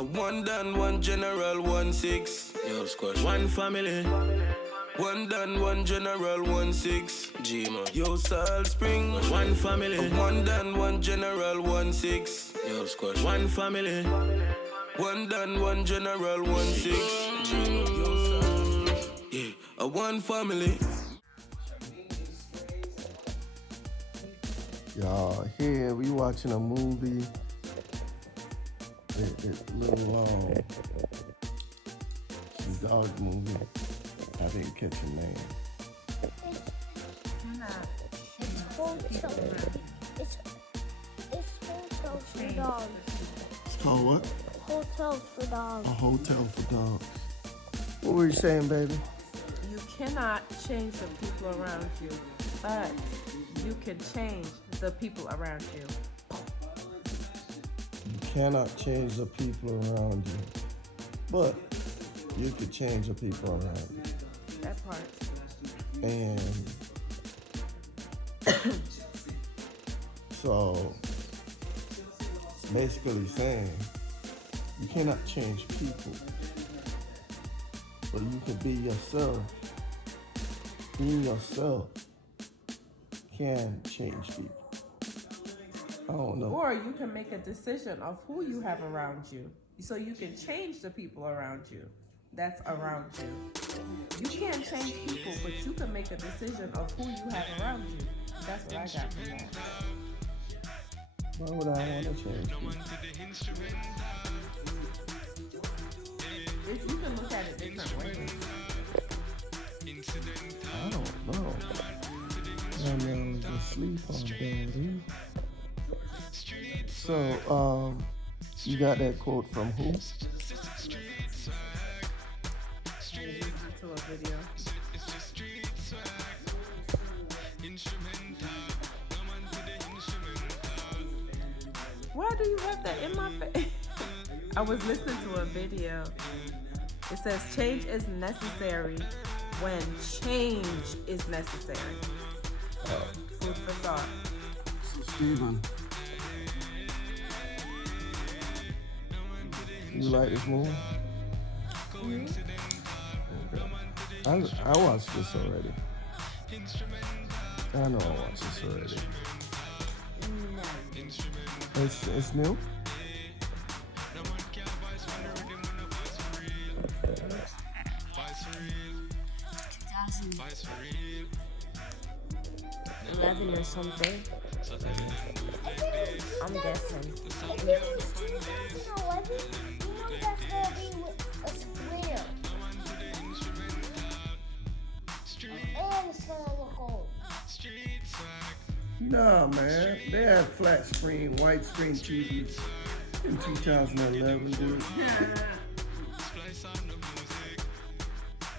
One done, one general, 1-6. Yo, squash. One family. One done, one general, 1-6. G, man. Yo, Salt Spring. One family. One done, one general, 1-6. Yo, squash. One family. One done, one general, 1-6. G, man. Yo, Salt Spring. Yeah, one family. Y'all, here we watching a movie. It's a little some dog movie. I didn't catch the name. It's hotels. It's hotels for dogs. It's called what? Hotels for dogs. A hotel for dogs. What were you saying, baby? You cannot change the people around you, but you can change the people around you. You cannot change the people around you, but you could change the people around you. That part. And so it's basically saying you cannot change people, but you can be yourself. Being yourself can change people. I don't know. Or you can make a decision of who you have around you, so you can change the people around you that's around you. You can't change people, but you can make a decision of who you have around you. That's what I got from that. Why would I want to change people? You can look at it different ways. I don't know. I was asleep on daddy. So, you got that quote from who? To a video. Why do you have that in my face? I was listening to a video. It says change is necessary when change is necessary. Food for thought. Steven. You like this movie? Mm-hmm. I watched this already. I know I watched this already. It's new? $11 or something. I'm guessing. $11? You know that's gonna be a square. And it's gonna look old. Nah, man. They had flat screen, white screen TVs in 2011, dude.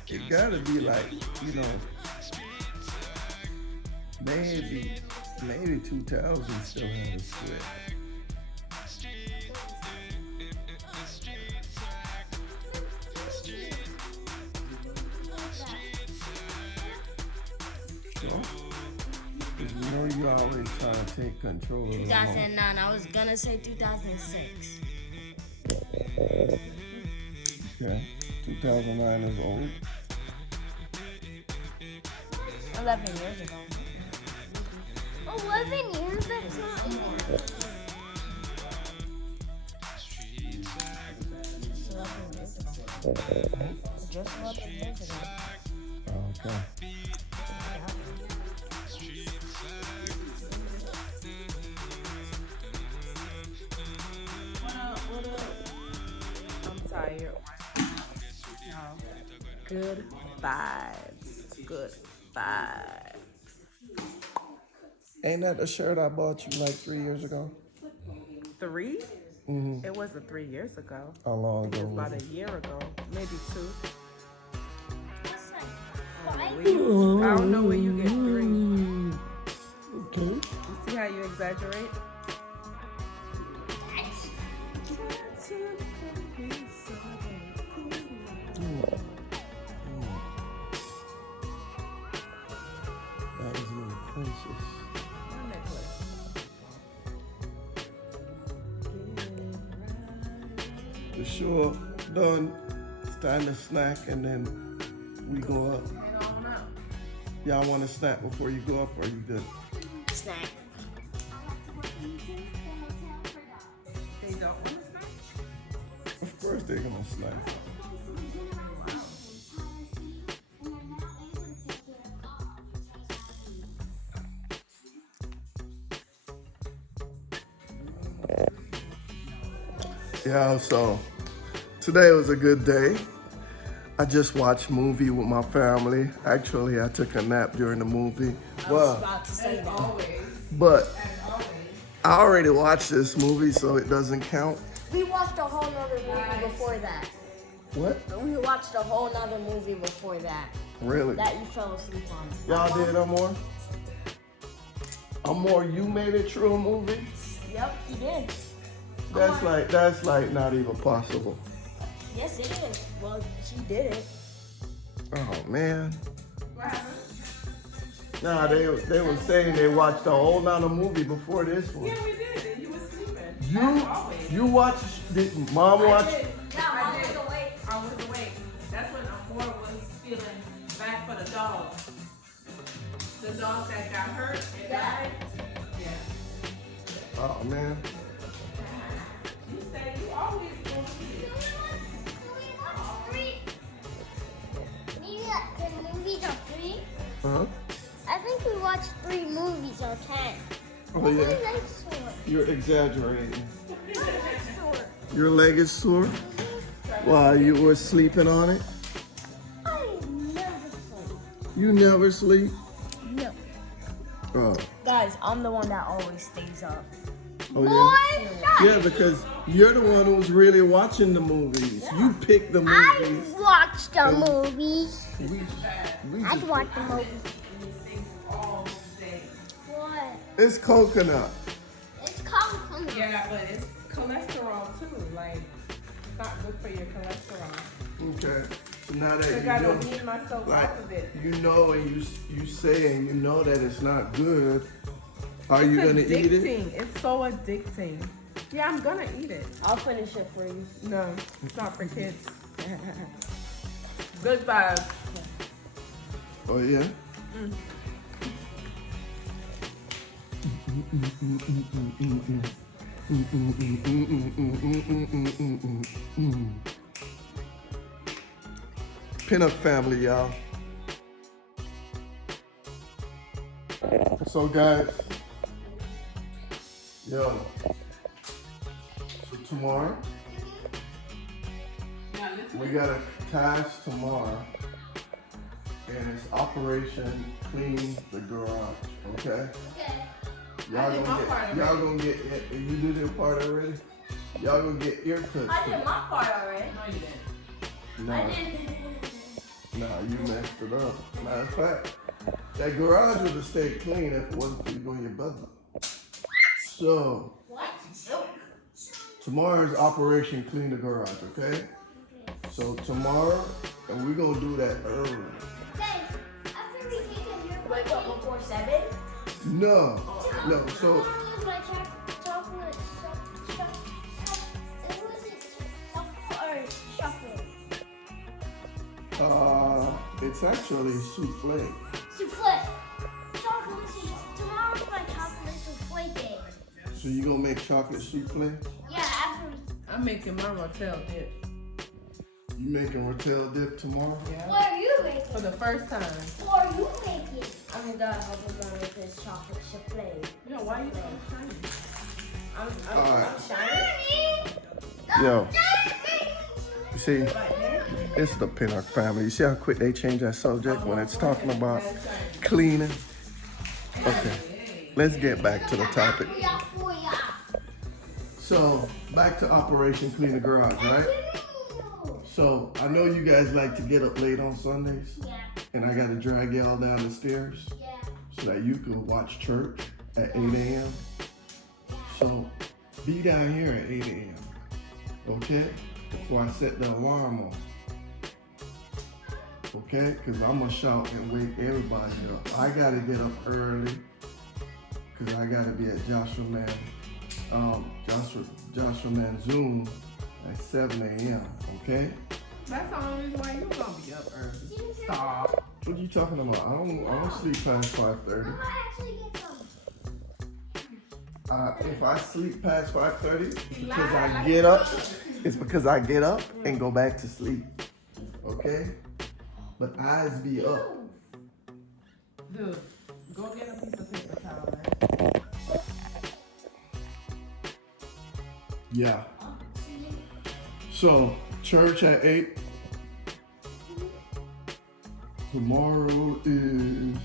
It gotta be like, you know, maybe 2000 still had a split. You know you always try to take control of the 2009. I was gonna say 2006. Okay. 2009 is old. 11 years ago. 11 years? That's not even. Just 11 years ago. Okay. What up? I'm tired. Good vibes. Good vibes. Ain't that the shirt I bought you like 3 years ago? 3? Mm-hmm. It wasn't 3 years ago. How long I think ago it was about was a year ago, maybe 2. it? I don't know where you get 3. Okay. You see how you exaggerate? That is little princess. My necklace. the show done, it's time to snack, and then we go up. Y'all want a snack before you go up, or are you good? Snack. They don't want to snack? Of course they're gonna snack. Yeah, so today was a good day. I just watched a movie with my family. Actually, I took a nap during the movie. About to say that. But I already watched this movie, so it doesn't count. We watched a whole nother movie before that. What? We watched a whole nother movie before that. Really? That you fell asleep on. Y'all did Amor? Amor, you made it through a movie? Yep, you did. That's like not even possible. Yes, it is. Well, she did it. Oh man. What happened? Nah, they were saying they watched a whole nother movie before this one. Yeah, we did, and you were sleeping. You watched? Did Mom watch? Yeah, I was awake. I was awake. That's when Amor was feeling bad for the dog. The dog that got hurt and died. Yeah. Oh man. You say you always go to sleep. The movies are 3. Huh? I think we watched 3 movies or 10. Oh yeah. My leg's sore. You're exaggerating. My leg's sore. Your leg is sore? While you were sleeping on it? I never sleep. You never sleep? No. Oh. Guys, I'm the one that always stays up. Oh yeah? Yeah, because you're the one who's really watching the movies. Yeah. You pick the I movies. watch the movies. We I just, watch the movies. And you sing all day. What? it's coconut. It's called Coconut. Yeah, but it's cholesterol too. Like, it's not good for your cholesterol. Okay. So now I that gotta you know, wean myself like, off of it. you know, and you say and you know that it's not good, are you It's gonna eat it? addicting. It's so addicting. Yeah, I'm gonna eat it. I'll finish it for you. No, it's not for kids. Good vibes. Oh yeah. Pinup family, y'all. So guys, yo, so tomorrow we got a task tomorrow, and it's Operation Clean the Garage. Okay. Okay. Y'all gonna get you did your part already? Y'all gonna get ear cuts. I did my part already. No, you didn't. No, I did. no, you messed it up. Matter of fact, that garage would have stayed clean if it wasn't for you doing your brother. So What? tomorrow's Operation Clean the Garage, okay? So tomorrow, and we're gonna do that early. Okay. After we take a year. Wake up before 7? No, no. So Tomorrow was my chocolate. Was it chocolate or chocolate? it's actually souffle. Souffle. Chocolate. Tomorrow's my chocolate souffle day. So you gonna make chocolate souffle? Yeah, after. I'm making my rotel dip. You making rotel dip tomorrow? Yeah. What are you making? For the first time. What are you making? I'm gonna help him out with his chocolate souffle. Yo, why you so shiny? All right. Shiny? Yo, you see, it's the Pinnock family. You see how quick they change that subject when it's talking about cleaning? Okay, let's get back to the topic. So, back to Operation Clean the Garage, right? So, I know you guys like to get up late on Sundays, Yeah. and I gotta drag y'all down the stairs Yeah. so that you can watch church at 8 a.m. So, be down here at 8 a.m., okay? Before I set the alarm off. Okay? Because I'm gonna shout and wake everybody up. I gotta get up early because I gotta be at Joshua Man Zoom at 7 a.m., okay? That's the only reason why you gonna be up early. Stop. What are you talking about? I don't sleep past 5:30. I'm gonna actually get some. If I sleep past 5:30, it's because I get up. It's because I get up and go back to sleep. Okay? But eyes be up. Dude, go get a piece of paper towel, man. Yeah. So, church at 8. Tomorrow is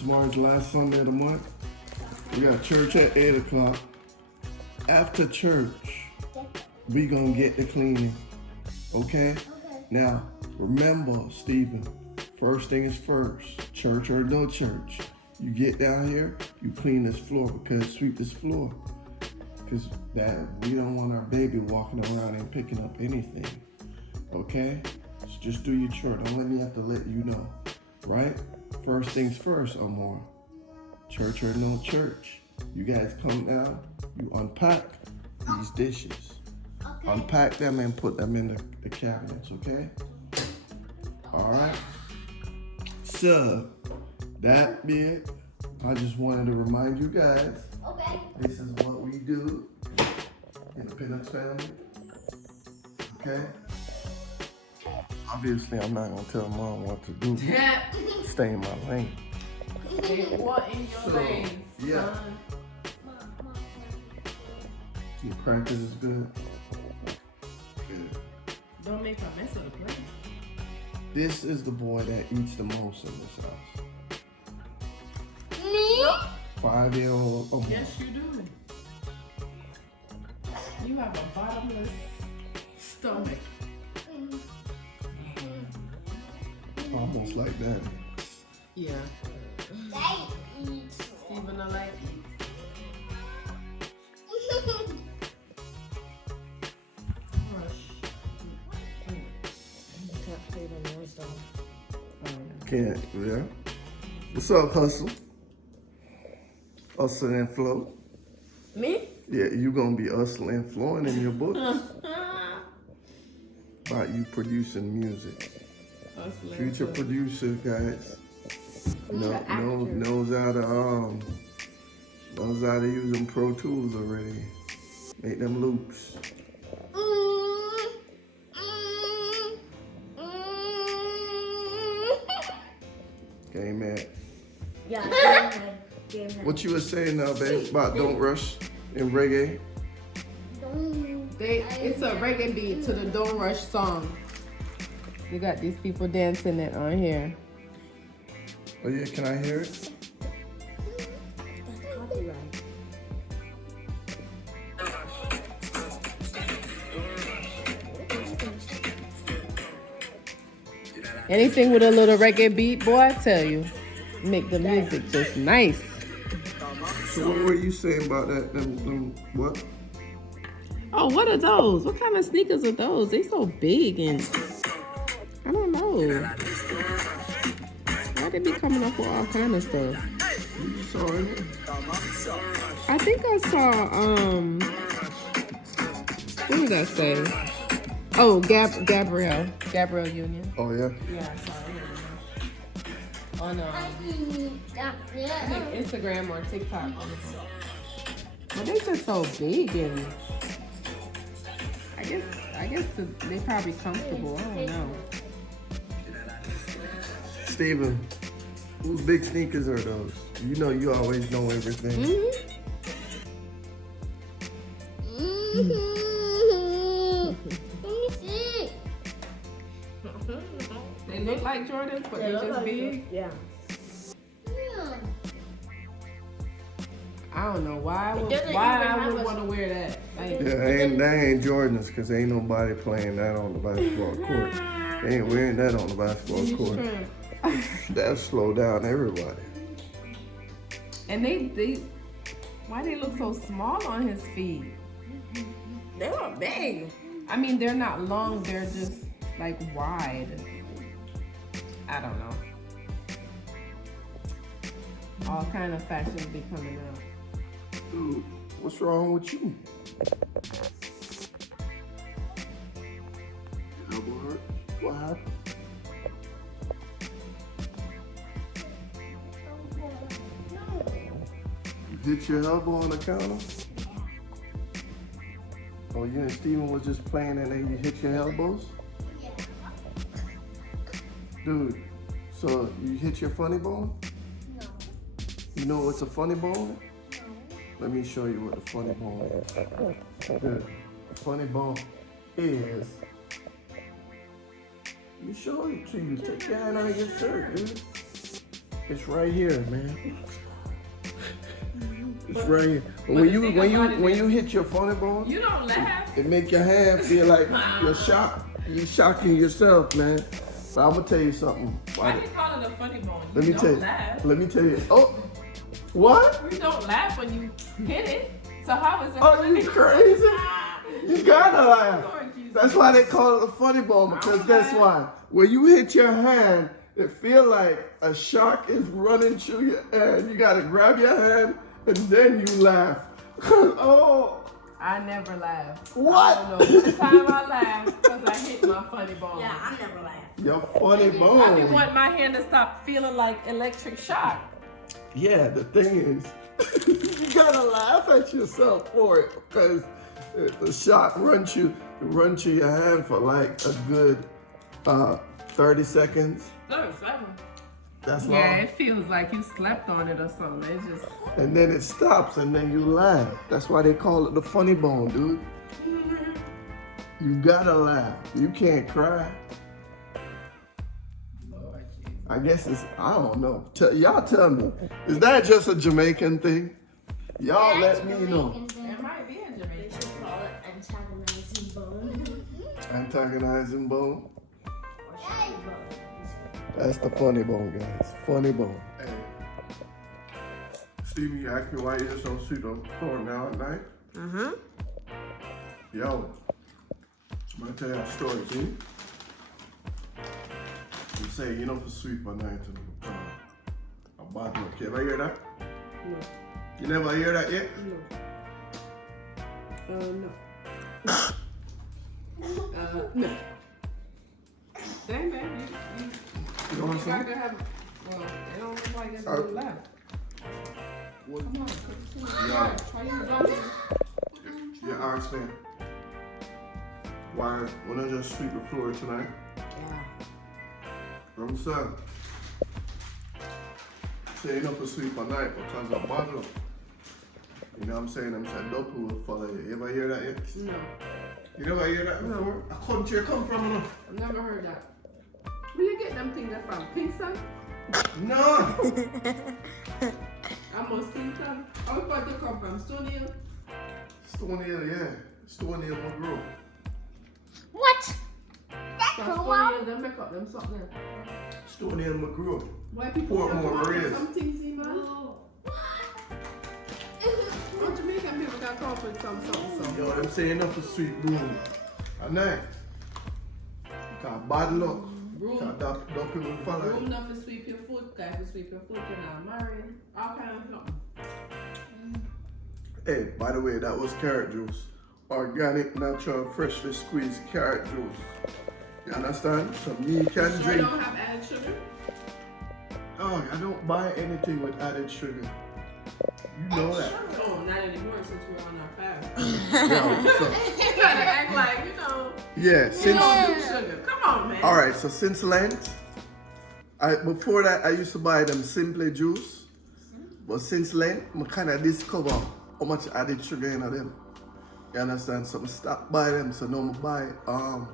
tomorrow's the last Sunday of the month. We got church at 8 o'clock. After church, we gonna get the cleaning. Okay? Okay. Now, remember, Stephen, first thing is first. Church or no church. You get down here, you clean this floor sweep this floor. Because we don't want our baby walking around and picking up anything. Okay? So just do your chore. Don't let me have to let you know. Right? First things first, Amor. Church or no church. You guys come down, you unpack these dishes. Okay. Unpack them and put them in the cabinets, okay? Alright? So, that be it. I just wanted to remind you guys, Okay. this is what we do in the Pinnock family. Okay? Obviously, I'm not gonna tell mom what to do. Stay in my lane. What in your So, lane, yeah. son? Your crackers is good. Good. Don't make a mess of the plate. This is the boy that eats the most in this house. Me? 5-year-old Amor. Yes, you do. You have a bottomless stomach. Almost like that. Yeah. They eat. Stephen, I like you. Can't, yeah. What's up, Hustle? Hustle and Flow. Me? Yeah, you gonna be hustling and flowing in your book about you producing music. Future producer, guys. Knows how to use them Pro Tools already. Make them loops. Okay, man. Yeah, game head. What you were saying now, babe, about Don't Rush in reggae? It's a reggae beat to the Don't Rush song. You got these people dancing it on here. Oh yeah, can I hear it? That's copyright. Anything with a little reggae beat, boy, I tell you, make the music just nice. So what were you saying about that? Them what? Oh, what are those? What kind of sneakers are those? They so big and I don't know. Why they be coming up with all kind of stuff? You saw it? I think I saw what did I say? Oh, Gabrielle Union. Oh yeah. Yeah, I saw it on I think Instagram or TikTok. But they just so big and I guess they probably comfortable. I don't know. Steven, whose big sneakers are those? You know you always know everything. Let me see. They look like Jordans, but they're just big. Yeah. I don't know why I doesn't even would have a- want to wear that. Like, Yeah, that ain't Jordans, because ain't nobody playing that on the basketball court. They ain't wearing that on the basketball court. That'll slow down everybody. and they why they look so small on his feet? They were big. I mean, they're not long. They're just like wide. I don't know. All kind of fashions be coming out. Dude, what's wrong with you? What happened? You hit your elbow on the counter? Oh, you and Steven was just playing and then you hit your elbows? Yeah. Dude, so you hit your funny bone? No. You know what's a funny bone? No. Let me show you what a funny bone is. Dude, a funny bone is... Let me show it to you. Take your hand out of your shirt, dude. It's right here, man. It's right here. But when you hit your funny bone, You don't laugh. it make your hand feel like you're shocked. You're shocking yourself, man. But I'm gonna tell you something. Why do you call it a funny bone? Let You me tell don't you. laugh. Let me tell you. Oh, what? You don't laugh when you hit it. So how is it Are funny? you crazy? You gotta laugh. Lord Jesus. That's why they call it a funny bone, because guess why? When you hit your hand, it feel like a shark is running through your hand. You gotta grab your hand and then you laugh. Oh, I never laugh. What? I don't know. One time I laughed because I hit my funny bone. Yeah, I never laugh. your funny I be bone. want my hand to stop feeling like electric shock. Yeah, the thing is, you gotta laugh at yourself for it, because the shock runs you your hand for like a good 30 seconds. 37. That's Yeah, long. it feels like you slept on it or something. It's just. And then it stops and then you laugh. That's why they call it the funny bone, dude. You gotta laugh. You can't cry. Lord Jesus. I guess it's, I don't know. Y'all tell me. Is that just a Jamaican thing? Y'all let me know. It might be a They Jamaican. should call it antagonizing bone. Antagonizing bone. Or shy bone. That's the funny bone, guys. Funny bone. Hey. Steven, you asked me why you just don't sweep the floor now at night? Mm-hmm. Yo, I'm gonna tell you a story, see? You say you don't sweep at night a bad luck. You ever hear that? No. You never hear that yet? No. No. Dang, man. You know what I'm You saying? gotta have. Well, they don't look like it's Uh, good left. What? Come on, continue. Yeah. Why you jumping? You asked me why when I just sweep the floor tonight. Yeah. I'm saying, say enough to sweep at night because of bad luck. You know what I'm saying? I'm saying dope will follow you. You ever hear that yet? No, You never hear that before? A country you come from, no? I've never heard that. Where you get them things from? Kingston? No! Almost Kingston? How far they come from? Stony Hill? Stony Hill, yeah. Stony Hill, McGraw. What? That's From cool. Stony Hill, they make up them something. Stony Hill, McGraw. Why people Portmore, come up with Marias. some things, man? What Jamaican people can come up with something. Yo, them say enough to sweep room at night. Cause bad luck. Room. Cause that people follow Room you. not to sweep your foot, guys to sweep your foot, you're not married. All kind of something. Hey, by the way, that was carrot juice. Organic, natural, freshly squeezed carrot juice. You understand? So me can Sure drink. don't have added sugar? Oh, I don't buy anything with added sugar. You know that. Oh, not anymore since we're on our fast. Yeah, so, You gotta act like, you know, yeah, you since don't do sugar. Come on, man. all right, so since Lent, before that I used to buy them Simply juice, but since Lent, I kind of discover how much added sugar in them. You understand? So I stop buy them. So now I buy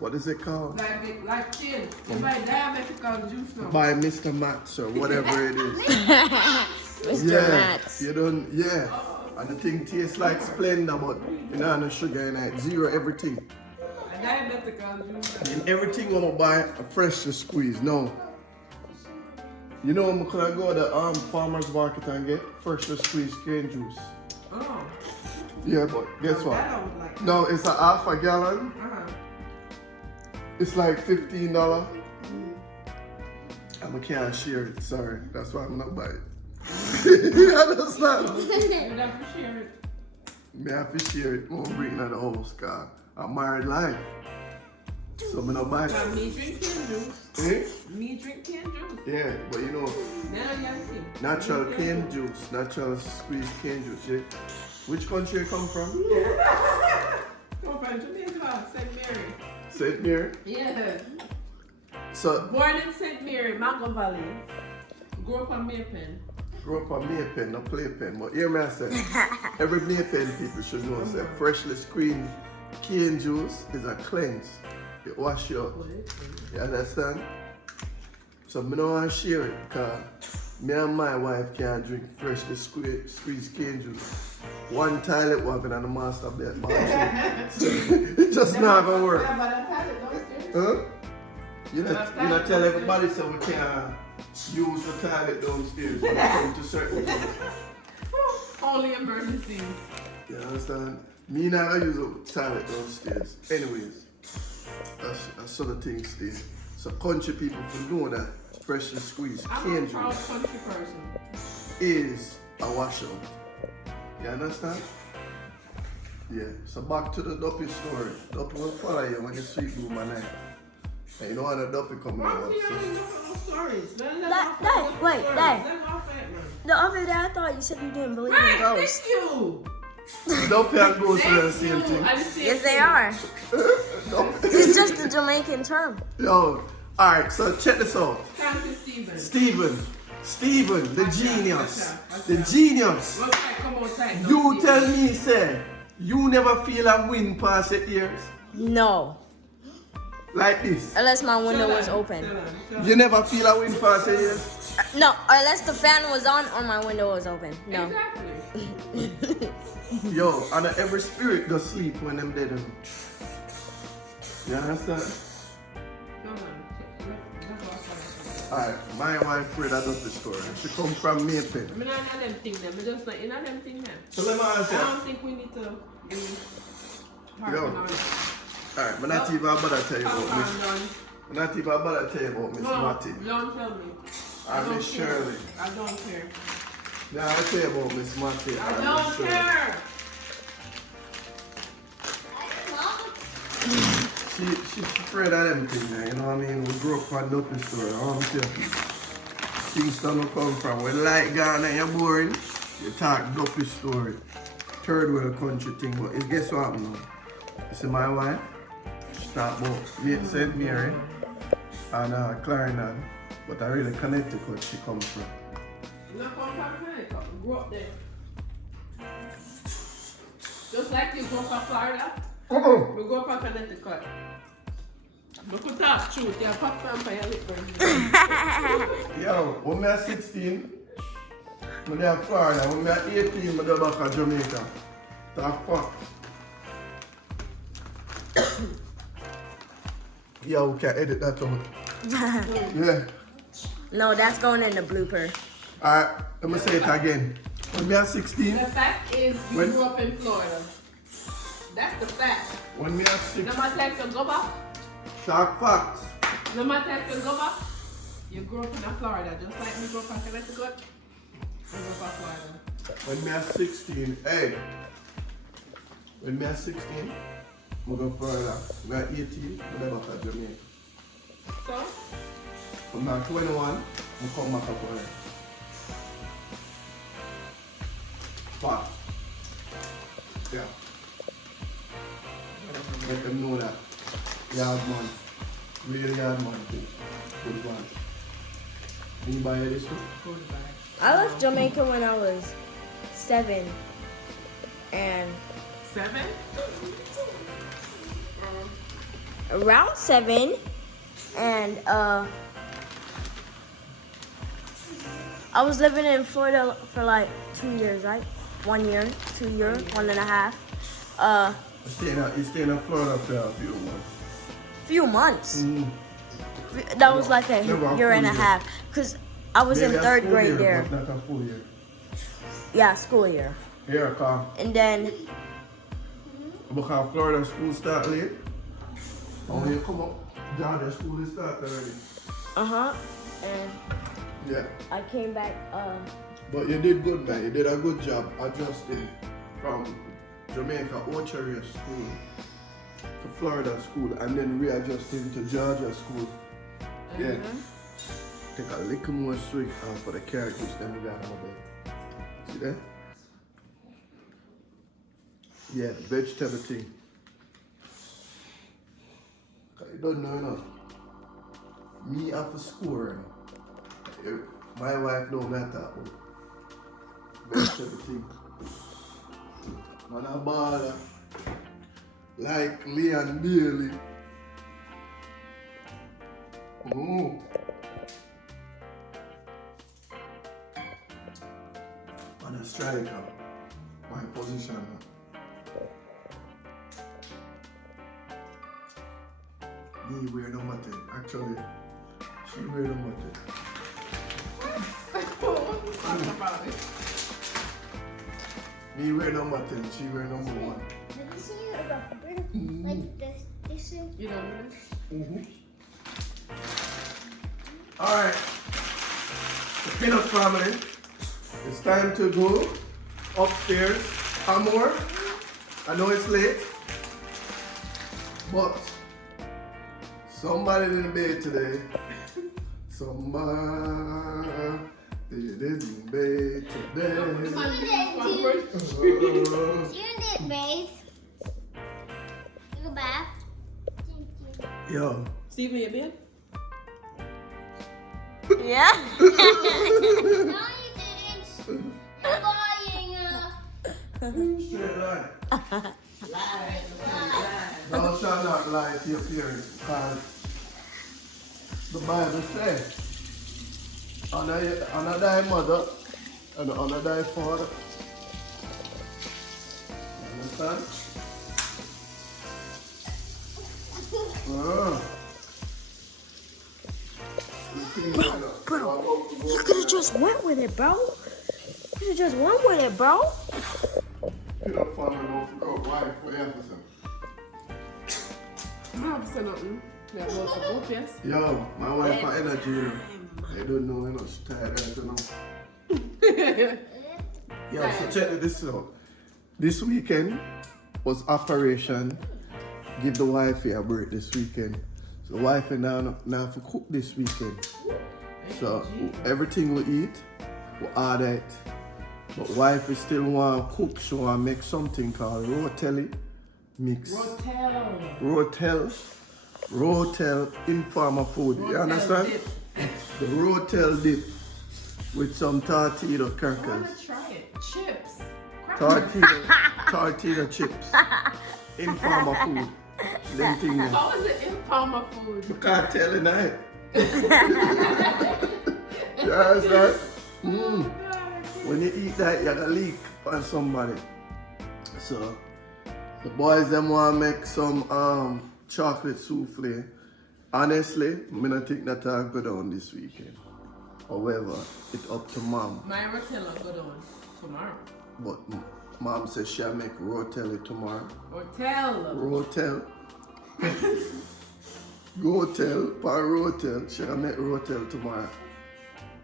what is it called? Like chin. You buy diabetical juice now. Buy Mr. Max or whatever it is. Mr. Yeah, Max. you don't. Yeah, and the thing tastes like Splenda, but you know no sugar in it, zero everything. A diabetical juice. And everything I'm gonna buy a freshly squeezed. No. You know I'm gonna go to the farmer's market and get freshly squeezed cane juice. Oh. Yeah, but guess That what? I would like. No, it's a half a gallon. Uh-huh. It's like $15. I can't share it. Sorry, that's why I'm not buying it. You understand? You'd have to share it. Me have to share it. Won't bring it to the house, cause I'm married life. So me no buy. But me drink canned juice. Eh? Me drink canned juice. Yeah, but you know, Then I get it. natural cane juice, natural squeezed cane juice. Yeah? Which country you come from? Come from Jamaica, St. Mary. St. Mary. Yeah. So Born in St. Mary, Mango Valley. Grew up on Maypen. grew up on Maypen, no playpen. But hear me I say, every Maypen people should know say freshly squeezed cane juice is a cleanse. It wash you out. You understand? So I don't want to share it because me and my wife can't drink freshly squeezed cane juice. One toilet walking on the master bedroom. So it's just not gonna work. Yeah, but I tell it downstairs. Huh? You not tell everybody so we can't use the toilet downstairs when it comes to certain things. Only emergencies. You understand? Me not gonna use the toilet downstairs. Anyways, that's sort of thing still. So country people for know that freshly squeezed I'm cane a proud juice country person. is a washout. You understand? Yeah. So back to the Duppy story. Duppy will follow you when you sleep room at night. And you know how the Duppy come Why out. do you So, know no stories? Let Dad, off Dad, the wait, stories. Dad. Let off that, man. The other day I thought you said you didn't believe in Right, ghosts. thank you. Duppy and Ghost are the Thank same you. thing. I just said Yes, they thank are. Duppy. It's just a Jamaican term. Yo, alright, so check this out. Thank you, Stephen. Stephen, the genius. Gotcha. The genius. Outside, come outside. No, You Stephen. tell me, say, you never feel a wind pass your ears? No, Like this. unless my window Tell was him, open. tell him, tell him. You never feel a wind pass your ears? No, unless the fan was on or my window was open. No. Exactly. Yo, and every spirit go sleep when them dead. You understand? No, man. Let off that. Alright, my wife Fred, I love the story. She come from Maypen. I mean, I know them thing them. I just like, you know them thing them. So let me ask I you. don't think we need to be harping Yo. on it. Alright, but not even about to tell you Calm about Miss. down. Not even about to tell you about Miss No, Matty. don't tell me. I And don't Miss care. Shirley. I don't care. Now I'll tell you about Miss Matty. I and don't Miss Shirley. care. She's afraid of them things, man. You know what I mean? We grew up on Duppy story. I want to tell you. Kingston will come from. When light gone and you're boring, you talk Duppy story. Third world country thing. But guess what happened now? You see my wife? She talk about St. Mary and Clarendon. But I really Connecticut she comes from. You not come from America. You grew up there. Just like you go from Florida, we go up to Connecticut. We could talk truth. You're pop from your lip burn. Yo, when I was 16, I was in Florida. When I was 18, I was back in Jamaica. Talk fuck. Yo, we can edit that out. Yeah. No, that's going in the blooper. Alright, let me say it again. When I was 16, The fact is, you When- grew up in Florida. That's the fact. when I was No 16, matter if you go back, talk facts. no matter if you go back, you grew up in Florida. Just like me grew up in Connecticut, you grew up in Florida. When I was 16, hey. When I was 16, I go Florida. When I was 18, I go back to Jamaica. So, When I was 21, I come back to Florida. Fact. Yeah. Let them know that. Yard man. Real yard man too. Good one. Anybody hear this too? go to bed. I left Jamaica when I was 7. And 7? around 7. And I was living in Florida for like 2 years, right? 1 year, 2 years, 1.5. You stay in Florida for a few months. Few months. Mm. That was like a Never a year and a full year. half. Cause I was in Maybe a 3rd school grade year, there. But not a full year. Yeah, school year. Here, come. And then Because Florida school start late. And when you come up, Georgia school is start already. and Yeah. I came back. But you did good, man. You did a good job adjusting from Jamaica Ocheria School to Florida school and then readjusting to Georgia school. Yeah. Take a little more sweet for the characters than we got on the bed. See that? Yeah, vegetable thing. You don't know enough. Me have to score. My wife don't matter about vegetable thing. Man a baller like Leon Bailey. Mm. Man a striker. My position. Me wear number 10. Actually, she wear number 10. Me wear number 10, she wear number 1. Let me see a rubber like this is. You know this? Alright, the Peanut family, it's time to go upstairs. Amor, I know it's late, but somebody didn't bathe today. Somebody didn't bathe today. You did bathe. Take a bath. Yo. Steven, you been? Yeah. No, you didn't. You're lying. Straight lie. Thou shalt not lie to your parents, because the Bible says, honor thy mother and honor thy father. Understand? Bro, you could have just went with it, bro. You could have just went with it, bro. You don't follow no forgot wife, whatever. I have said nothing. We have no for both, yes? Yo, my wife for energy, you know. I don't know, you know, she's tired, I don't know. Yo, so check this out. This weekend was Operation Give the Wifey a Break this weekend. So wifey now for cook this weekend. So everything we eat, we order it. But wifey still want to cook, she want to make something called rotelli mix. Rotel informal food. You understand? Dip. The rotel dip with some tortilla I crackers. want to try it. Chips. Tortilla chips. Informal food. Them thing there. How is it informal food? You can't tell it night. You understand? When you eat that, you gotta leak on somebody. So the boys them want to make some chocolate souffle. Honestly, I don't think that I'll go down this weekend. However, it's up to mom. My rotella go down tomorrow. But mom says she'll make rotelli tomorrow. Rotel. Rotel. Rotel, par rotel. She'll make rotel tomorrow.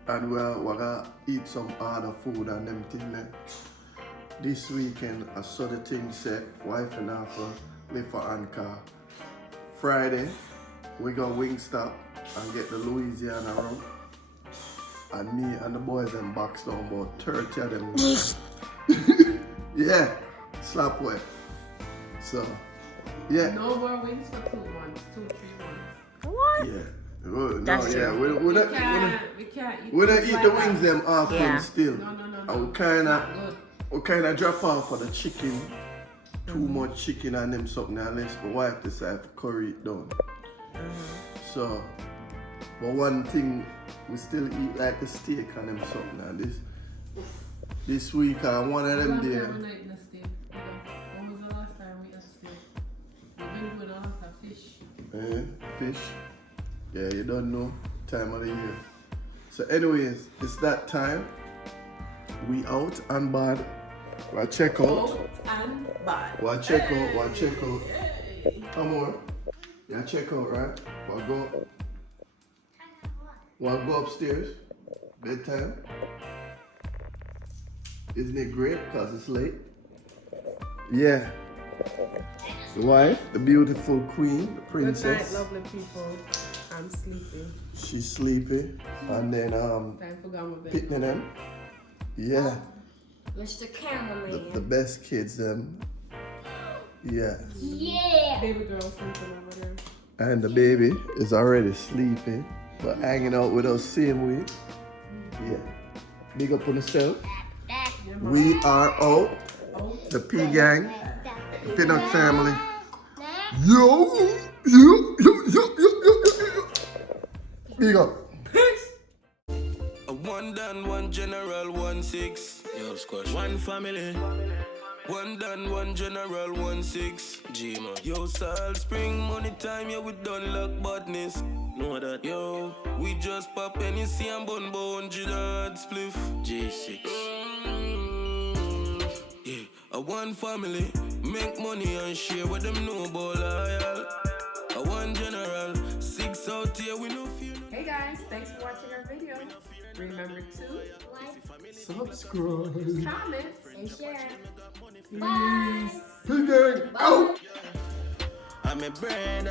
And we're gonna eat some other food and them things there. This weekend, I saw the thing set, wife and half live for Anchor. Friday, we go Wingstop and get the Louisiana rum. And me and the boys them box down about 30 of them. Yeah, slap way. So, yeah. No more wings for 2 months, 2, 3 months. What? Yeah. No, That's yeah, true. we don't eat the wings them often Yeah. still. No. And we kinda drop off for the chicken. Too much chicken and them something unless my wife decides to curry it down. So, but one thing we still eat like the steak and them something and this week one of them there. When was the last time we ate steak? We've been doing a lot of fish. Fish. Yeah, you don't know time of the year. So anyways, it's that time. We out and bad. We'll check out. Out and bad. We'll check out. Come on. Yeah, check out, right? We'll go upstairs. Bedtime. Isn't it great? Because it's late. Yeah. The wife, the beautiful queen, the Good night, princess. lovely people. I'm sleepy. She's sleepy. And then Time for gamma bed. Pitney them. Yeah. Mr. Cameraman. The best kids them. Yeah. Yeah. Baby girl sleeping over there. And the baby is already sleeping, but hanging out with us same way. Yeah. Big up on yourself. We are out. The P gang, the Pinnock family. Yo, yo, yo, yo, yo, yo, yo, yo. Big up. A one done, one general, 1-6. Yo, squash. One family. One done, one general, 1-6. G man. Yo, Salt Spring, money time, yeah, we done luck badness. Know that. Yo, we just pop NEC and bun 100 hard spliff. G6. Yeah, a one family, make money and share what them know about loyal. A one general, 6 out here, we no fear. Hey guys, thanks for watching our video. Remember to Subscribe. comment And share. P gang out. I'm a brand